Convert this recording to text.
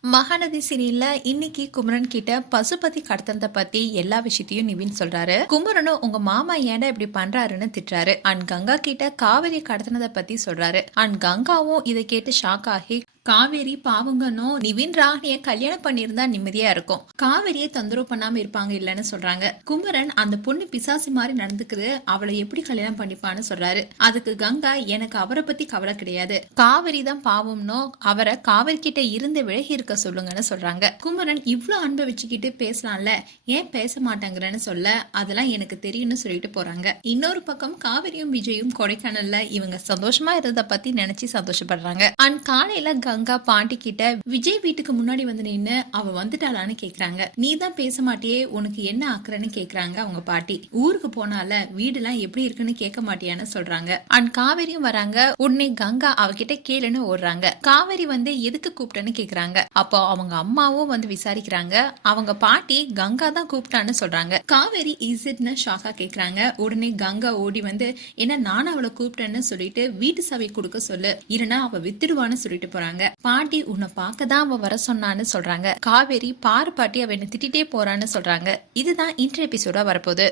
மகாநதி சீரியல்ல இன்னைக்கு குமரன் கிட்ட பசுபதி கடத்தனத்தை பத்தி எல்லா விஷயத்தையும் நிவின் சொல்றாரு. குமரனும் உங்க மாமா ஏன்டா இப்படி பண்றாருன்னு திட்டுறாரு. அண்ட் கங்கா கிட்ட காவிரி கடத்தினதை பத்தி சொல்றாரு. அண்ட் கங்காவும் இதை கேட்டு ஷாக் ஆகி காவேரி பாவங்கனும் நிவின் ராகினிய கல்யாணம் பண்ணியிருந்தா நிம்மதியா இருக்கும். காவேரியை தொந்தரவு பண்ணாம இருப்பாங்க இல்லன்னு சொல்றாங்க. குமரன் அந்த பொண்ணு பிசாசி மாதிரி நடந்துக்குது அவளை எப்படி கல்யாணம் பண்ணிப்பான்னு சொல்றாரு. அதுக்கு கங்கா எனக்கு அவரை பத்தி கவலை கிடையாது. காவேரி தான் பாவம்னோ அவரை காவேரி கிட்ட இருந்து விலகி இருக்க சொல்லுங்கன்னு சொல்றாங்க. குமரன் இவ்வளோ அன்பை வச்சுக்கிட்டு பேசலாம்ல? ஏன் பேச மாட்டாங்கறன்னு சொல்ல அதெல்லாம் எனக்கு தெரியும்னு சொல்லிட்டு போறாங்க. இன்னொரு பக்கம் காவிரியும் விஜயும் கொடைக்கானல்ல இவங்க சந்தோஷமா இருந்ததை பத்தி நினைச்சு சந்தோஷப்படுறாங்க. அண்ட் காலையில கங்கா பாண்டி கிட்ட விஜய் வீட்டுக்கு முன்னாடி வந்து நின்று அவ வந்துட்டாளான்னு கேக்குறாங்க. நீ தான் பேச மாட்டியே உனக்கு என்ன ஆக்குறன்னு கேக்குறாங்க அவங்க பாட்டி. ஊருக்கு போனால வீடுலாம் எப்படி இருக்குன்னு கேட்க மாட்டியான்னு சொல்றாங்க. அண்ட் காவேரியும் வராங்க உடனே கங்கா அவகிட்ட கேளுன்னு ஓடுறாங்க. காவேரி வந்து எதுக்கு கூப்பிட்டேன்னு கேக்குறாங்க. அப்போ அவங்க அம்மாவும் வந்து விசாரிக்கிறாங்க. அவங்க பாட்டி கங்கா தான் கூப்பிட்டான்னு சொல்றாங்க. காவேரி இஸ்இட்னு ஷாக்கா கேக்குறாங்க. உடனே கங்கா ஓடி வந்து என்ன நானும் அவளை கூப்பிட்டேன்னு சொல்லிட்டு வீட்டு சவி கொடுக்க சொல்லு. இருனா அவ வித்துடுவான்னு சொல்லிட்டு போறாங்க. பாட்டி உன்னை பார்க்க தான் அவ வர சொன்னான்னு சொல்றாங்க. காவேரி பாரு பாட்டி அவ என்ன திட்டிட்டே போறான்னு சொல்றாங்க. இதுதான் இன்டர் எபிசோடா வரப்போகுது.